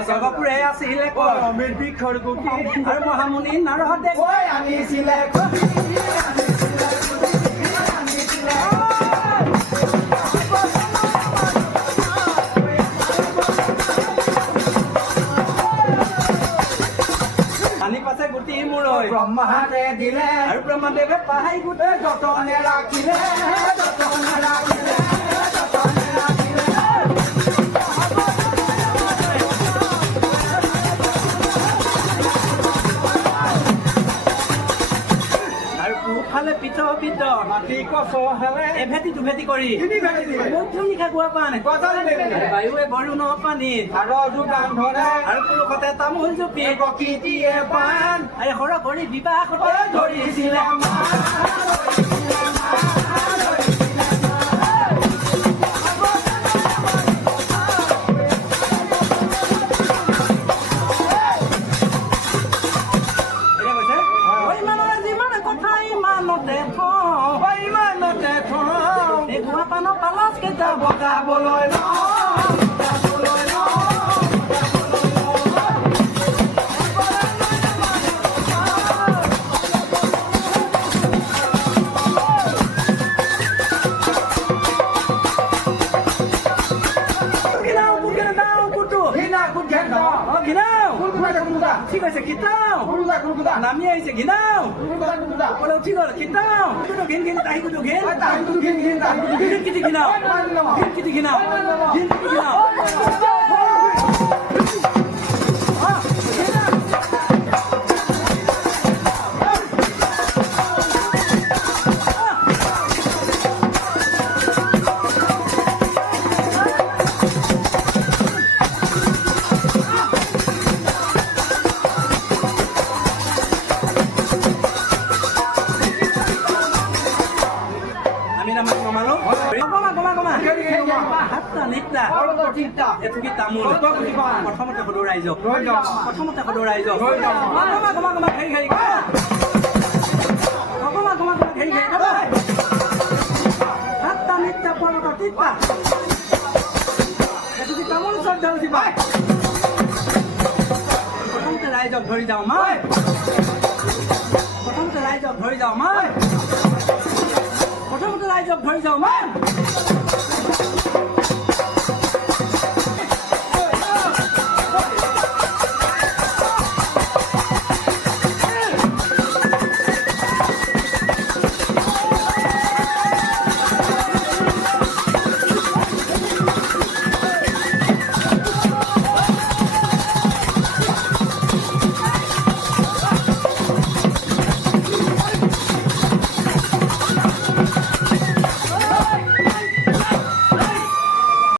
জগপুৰে আছিলে অমৃত বৃক্ষৰ গুটি আৰু মহামুনি নাৰদে আনিছিলে আনি পাছে গুটি মূৰৈ ব্ৰহ্মাহঁতে দিলে আৰু ব্ৰহ্মদেৱে পাহাই গোটেই যতনে ৰাখিলে যতনে ৰাখিলে আৰু পুফালে পিঠ মাটি কচ হেলে এভেটি দুভেটি কৰি মধ্যমী খাগুৱা পান বায়ুৱে বৰুণ পানী আৰু যোগান ধৰে আৰু পুৰুষতে তামোল জুপি প্ৰকৃতিয়ে পাণ আৰু সৰহ কৰি বিবাহতে ধৰিছিলে ইমানতে থওঁ এগুৱা পানৰ পালাচ কেইটা বগাবলৈ ঠিক আছে খিতাও নামি আহিছে ঘিনাও ওপৰলৈ উঠি গ'ল খিতাও ঘিন ঘিন তাহি কুটু ঘিন ঘিন কিটি ঘিনাও ঘিন কিটি ঘিনাও ঘিন কিটি ঘিনাও এটুকি তামোল প্ৰথমতে সদৌ ৰাইজক এটুকি তামোল শ্ৰদ্ধা উঠিবা প্ৰথমতে ৰাইজক ধৰি যাওঁ মই প্ৰথমতে ৰাইজক ধৰি যাওঁ মই